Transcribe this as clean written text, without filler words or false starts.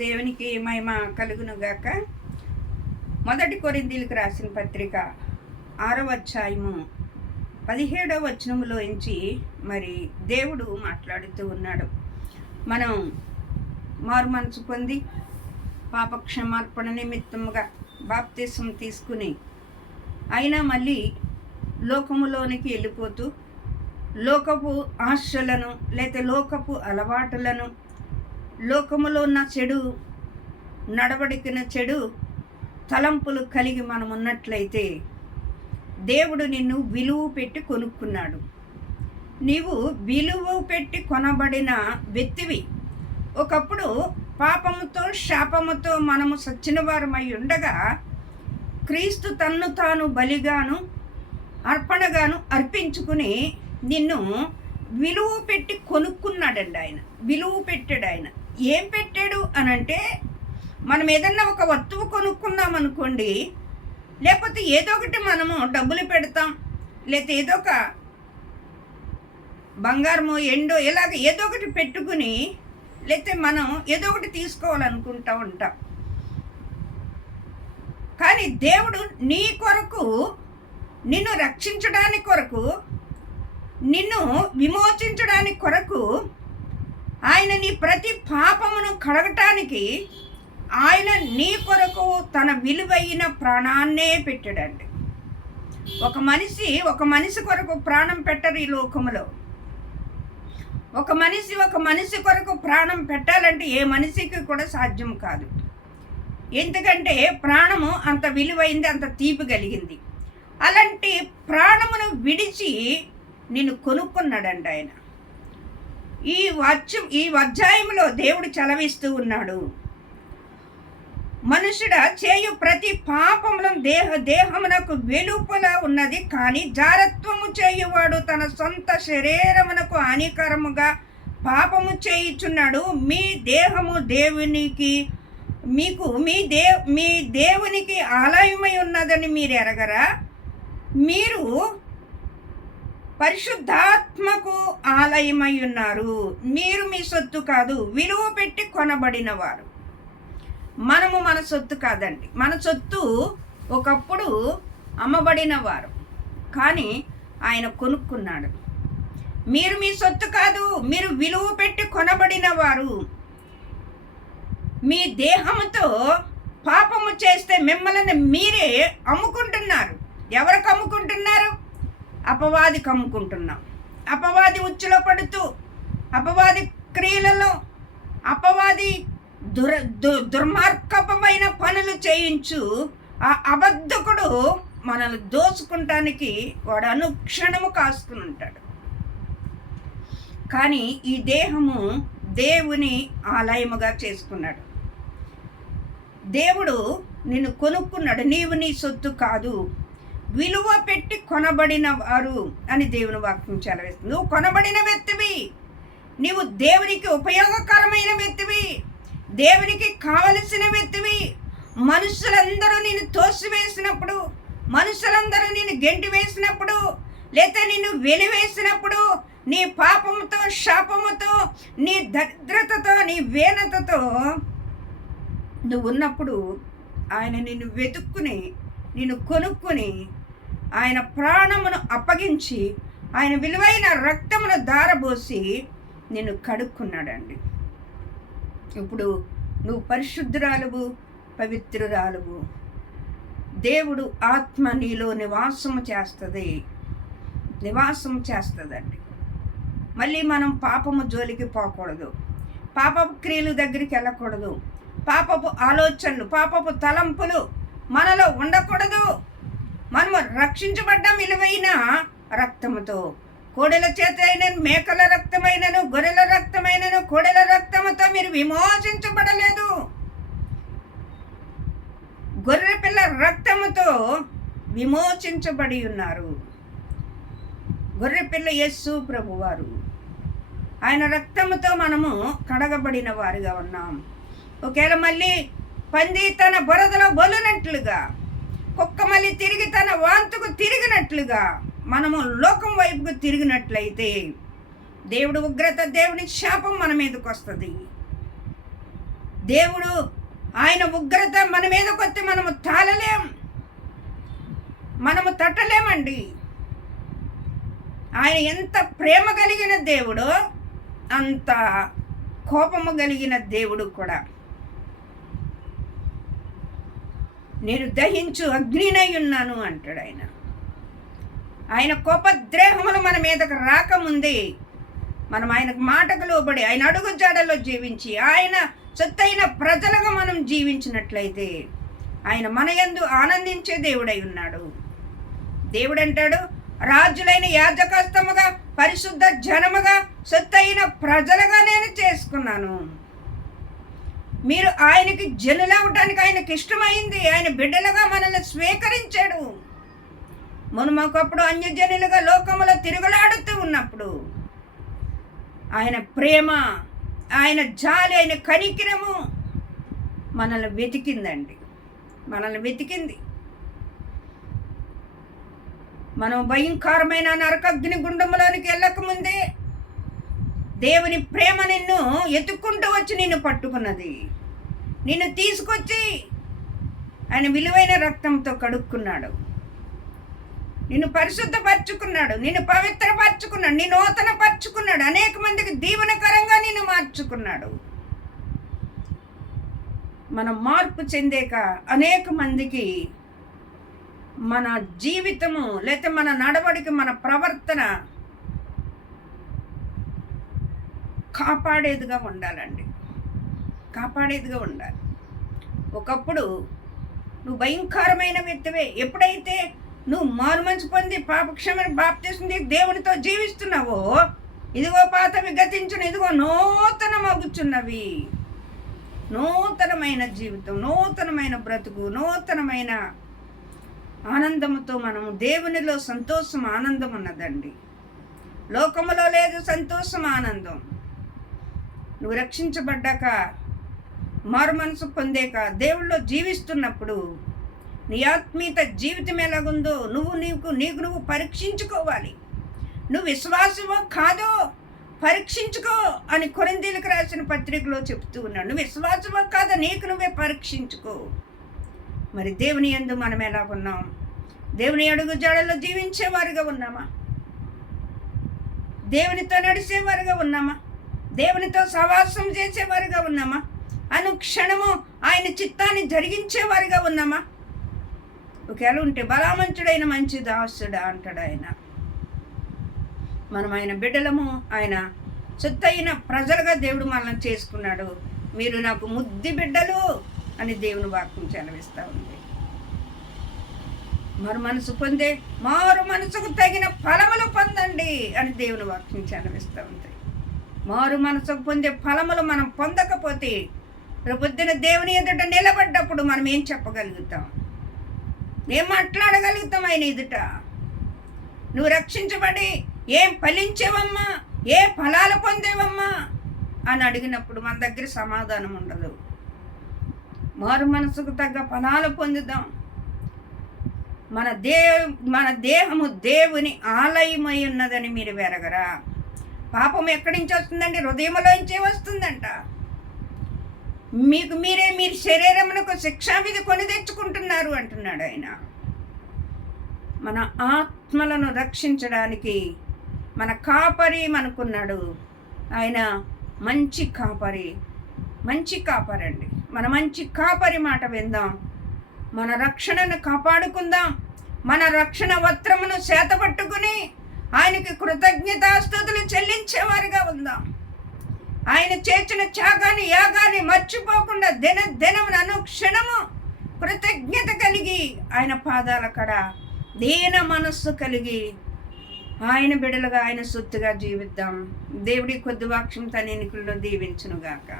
దేవునికి మహిమ కలుగునుగాక. మొదటి కొరింథీయులకు రాసిన పత్రిక 6వ అధ్యాయము 17వ వచనములోంచి మరి దేవుడు మాట్లాడుతూ ఉన్నాడు. మనం మారు మనసు పొంది పాప క్షమార్పణ నిమిత్తముగా బాప్తిసం తీసుకుని అయినా మళ్ళీ లోకములోనికి వెళ్ళిపోతూ లోకపు ఆశలను లేక లోకపు అలవాటులను, లోకములో ఉన్న చెడు నడవడికిన చెడు తలంపులు కలిగి మనం ఉన్నట్లయితే దేవుడు నిన్ను విలువ పెట్టి కొనుక్కున్నాడు. నీవు విలువ పెట్టి కొనబడిన వ్యక్తివి. ఒకప్పుడు పాపముతో శాపముతో మనము సచ్చిన వారమై ఉండగా క్రీస్తు తన్ను తాను బలిగాను అర్పణగాను అర్పించుకుని నిన్ను విలువ పెట్టి కొనుక్కున్నాడండి. ఆయన విలువ పెట్టాడు. ఆయన ఏం పెట్టాడు అనంటే, మనం ఏదన్నా ఒక వస్తువు కొనుక్కున్నాం అనుకోండి, లేకపోతే ఏదో ఒకటి మనము డబ్బులు పెడతాం, లేకపోతే ఏదో ఒక బంగారము ఎండో ఇలాగ ఏదో ఒకటి పెట్టుకుని లేకపోతే మనం ఏదో ఒకటి తీసుకోవాలనుకుంటూ ఉంటాం. కానీ దేవుడు నీ కొరకు, నిన్ను రక్షించడానికి కొరకు, నిన్ను విమోచించడానికి కొరకు, ఆయన నీ ప్రతి పాపమును కడగటానికి ఆయన నీ కొరకు తన విలువైన ప్రాణాన్నే పెట్టాడండి. ఒక మనిషి కొరకు ప్రాణం పెట్టరు ఈ లోకములో. ఒక మనిషి కొరకు ప్రాణం పెట్టాలంటే ఏ మనిషికి కూడా సాధ్యం కాదు. ఎందుకంటే ప్రాణము అంత విలువైంది, అంత తీపి కలిగింది. అలాంటి ప్రాణమును విడిచి నిన్ను కొనుక్కున్నాడండి ఆయన. ఈ అధ్యాయంలో దేవుడు చలవిస్తూ ఉన్నాడు, మనుషుడా చేయు ప్రతి పాపమును దేహమునకు వెలుపల ఉన్నది, కానీ జారత్వము చేయువాడు తన సొంత శరీరమునకు హానికరముగా పాపము చేయుచున్నాడు. మీ దేహము దేవునికి మీ దేవునికి ఆలయమై ఉన్నదని మీరు ఎరగరా? మీరు పరిశుద్ధాత్మకు ఆలయమై ఉన్నారు. మీరు మీ సొత్తు కాదు, విలువ పెట్టి కొనబడిన వారు. మనము మన సొత్తు కాదండి. మన సొత్తు ఒకప్పుడు అమ్మబడిన వారు, కానీ ఆయన కొనుక్కున్నాడు. మీరు మీ సొత్తు కాదు, మీరు విలువ పెట్టి కొనబడిన వారు. మీ దేహముతో పాపము చేస్తే మిమ్మల్ని మీరే అమ్ముకుంటున్నారు. ఎవరికి అమ్ముకుంటున్నారు? అపవాదికి అమ్ముకుంటున్నాం. అపవాది ఉచ్చులో పడుతూ, అపవాది క్రియలలో, అపవాది దుర్మార్గమైన పనులు చేయించు ఆ అబద్ధకుడు మనల్ని దోచుకుంటానికి వాడు అనుక్షణము కాసుకుని ఉంటాడు. కానీ ఈ దేహము దేవుని ఆలయముగా చేసుకున్నాడు. దేవుడు నిన్ను కొనుక్కున్నాడు. నీవు నీ సొత్తు కాదు, విలువ పెట్టి కొనబడిన వారు అని దేవుని వాక్యం సెలవిస్తుంది. నువ్వు కొనబడిన వ్యక్తివి. నీవు దేవునికి ఉపయోగకరమైన వ్యక్తివి, దేవునికి కావలసిన వ్యక్తివి. మనుషులందరూ నిన్ను తోసివేసినప్పుడు, మనుషులందరూ నిన్ను గెంటి వేసినప్పుడు, లేకపోతే నిన్ను వెలివేసినప్పుడు, నీ పాపముతో శాపముతో నీ దరిద్రతతో నీ వేనతతో నువ్వు ఉన్నప్పుడు ఆయన నిన్ను వెతుక్కుని నిన్ను కొనుక్కుని ఆయన ప్రాణమును అప్పగించి ఆయన విలువైన రక్తమును ధారబోసి నిన్ను కడుక్కున్నాడండి. ఇప్పుడు నువ్వు పరిశుద్ధురాలువు, పవిత్రురాలువు. దేవుడు ఆత్మ నీలో నివాసము చేస్తుందండి. మళ్ళీ మనం పాపము జోలికి పోకూడదు, పాపపు క్రియలు దగ్గరికి వెళ్ళకూడదు, పాపపు ఆలోచనలు, పాపపు తలంపులు మనలో ఉండకూడదు. మనము రక్షించబడ్డ విలువైన రక్తముతో, కోడెల చేత అయినను, మేకల రక్తమైనను, గొర్రెల రక్తమైనను, కోడెల రక్తముతో మీరు విమోచించబడలేదు. గొర్రె పిల్ల రక్తముతో విమోచించబడి ఉన్నారు. గొర్రె పిల్ల యేసు ప్రభువారు, ఆయన రక్తముతో మనము కడగబడిన వారుగా ఉన్నాం. ఒకవేళ మళ్ళీ పంది తన బురదలో బొలునట్లుగా, కుక్క మళ్ళీ తిరిగి తన వాంతుకు తిరిగినట్లుగా మనము లోకం వైపుకు తిరిగినట్లయితే దేవుడు ఉగ్రత, దేవుని శాపం మన మీదకి వస్తుంది. దేవుడు ఆయన ఉగ్రత మన మీదకి వస్తే మనము తాళలేం, మనము తట్టలేమండి. ఆయన ఎంత ప్రేమ కలిగిన దేవుడో అంత కోపము కలిగిన దేవుడు కూడా. నేను దహించు అగ్నినై ఉన్నాను అంటాడు ఆయన. ఆయన కోపద్రేహములు మన మీదకు రాకముందే మనం ఆయనకు మాటకు లోబడి ఆయన అడుగు జాడలో జీవించి ఆయన సొత్తైన ప్రజలుగా మనం జీవించినట్లయితే ఆయన మన యందు ఆనందించే దేవుడై ఉన్నాడు. దేవుడు అంటాడు, రాజులైన యాజకస్తముగా పరిశుద్ధ జనముగా సొత్తైన ప్రజలుగా నేను చేసుకున్నాను. మీరు ఆయనకి జనులవటానికి ఆయనకి ఇష్టమైంది. ఆయన బిడ్డలుగా మనల్ని స్వీకరించాడు. మనమొకప్పుడు అన్యజనులుగా లోకములో తిరుగులాడుతూ ఉన్నప్పుడు ఆయన ప్రేమ, ఆయన జాలి, ఆయన కనికిరము మనల్ని వెతికిందండి. మనల్ని వెతికింది. మనం భయంకరమైన నరకగ్ని గుండములోనికి వెళ్ళకముందే దేవుని ప్రేమ నిన్ను ఎత్తుక్కుంటూ వచ్చి నిన్ను పట్టుకున్నది. నిన్ను తీసుకొచ్చి ఆయన విలువైన రక్తంతో కడుక్కున్నాడు. నిన్ను పరిశుద్ధపరచుకున్నాడు, నిన్ను పవిత్రపరచుకున్నాడు, నిన్ను నూతనపరచుకున్నాడు. అనేక మందికి దీవెనకరంగా నిన్ను మార్చుకున్నాడు. మనం మార్పు చెందాక అనేక మందికి మన జీవితము లేకపోతే మన నడవడిక, మన ప్రవర్తన కాపాడేదిగా ఉండాలండి. కాపాడేదిగా ఉండాలి. ఒకప్పుడు నువ్వు భయంకరమైన వ్యక్తివే. ఎప్పుడైతే నువ్వు మారుమనసు పొంది పాపక్షమని బాప్తిస్మం దేవునితో జీవిస్తున్నావో, ఇదిగో పాతవి గతించిన, ఇదిగో నూతనమగుచున్నవి. నూతనమైన జీవితం, నూతనమైన బ్రతుకు, నూతనమైన ఆనందముతో మనము దేవునిలో సంతోషం, ఆనందం ఉన్నదండి. లోకములో లేదు సంతోషం, ఆనందం. నువ్వు రక్షించబడ్డాక, మారు మనసు పొందాక, దేవుళ్ళో జీవిస్తున్నప్పుడు నీ ఆత్మీయత జీవితం ఎలాగుందో నీకు నువ్వు పరీక్షించుకోవాలి. నువ్వు విశ్వాసమో కాదో పరీక్షించుకో అని కొరింథీయులకు రాసిన పత్రికలో చెప్తూ ఉన్నాడు. నువ్వు విశ్వాసమో కాదో నీకు నువ్వే పరీక్షించుకో. మరి దేవుని యందు మనం ఎలా ఉన్నాం? దేవుని అడుగు జాడలో జీవించేవారుగా ఉన్నామా? దేవునితో నడిచేవారుగా ఉన్నామా? దేవునితో సహవాసం చేసేవారుగా ఉన్నామా? అనుక్షణము ఆయన చిత్తాన్ని జరిగించేవారుగా ఉన్నామా? ఒకవేళ ఉంటే బలామంతుడైన మంచి దాసుడా అంటాడు ఆయన. మనం ఆయన బిడ్డలము, ఆయన సొత్తైన ప్రజలుగా దేవుడు మనల్ని చేసుకున్నాడు. మీరు నాకు ముద్ది బిడ్డలు అని దేవుని వాక్యం సెలవిస్తూ ఉంది. మారు మనసు పొందే, మారు మనసుకు తగిన ఫలములు పొందండి అని దేవుని వాక్యం సెలవిస్తూ ఉంది. మారు మనసుకు పొందే ఫలములు మనం పొందకపోతే రేపొద్దున దేవుని ఎదుట నిలబడ్డప్పుడు మనం ఏం చెప్పగలుగుతాం? ఏం మాట్లాడగలుగుతాం ఆయన ఎదుట? నువ్వు రక్షించబడి ఏం ఫలించేవమ్మా, ఏ ఫలాలు పొందేవమ్మా అని అడిగినప్పుడు మన దగ్గర సమాధానం ఉండదు. మారు మనసుకు తగ్గ ఫలాలు పొందుదాం. మన దేహము దేవుని ఆలయమై ఉన్నదని మీరు వెరగరా? పాపం ఎక్కడి నుంచి వస్తుందండి? హృదయంలోంచే వస్తుందంట. మీరు శరీరమునకు శిక్షావిధి కొని తెచ్చుకుంటున్నారు అంటున్నాడు ఆయన. మన ఆత్మలను రక్షించడానికి మన కాపరి మనకున్నాడు. ఆయన మంచి కాపరి, మంచి కాపరండి. మన మంచి కాపరి మాట విందాం. మన రక్షణను కాపాడుకుందాం. మన రక్షణ వస్త్రమును చేతపట్టుకుని ఆయనకి కృతజ్ఞతాస్తుతులు చెల్లించేవారుగా ఉందాం. ఆయన చేసిన త్యాగాన్ని, యాగాన్ని మర్చిపోకుండా దినమున అనుక్షణము కృతజ్ఞత కలిగి ఆయన పాదాల కడ దీన మనస్సు కలిగి ఆయన బిడలుగా, ఆయన సొత్తుగా జీవిద్దాం. దేవుడి కొద్ది వాక్యం తన ఎన్నికల్లో దీవించునుగాక.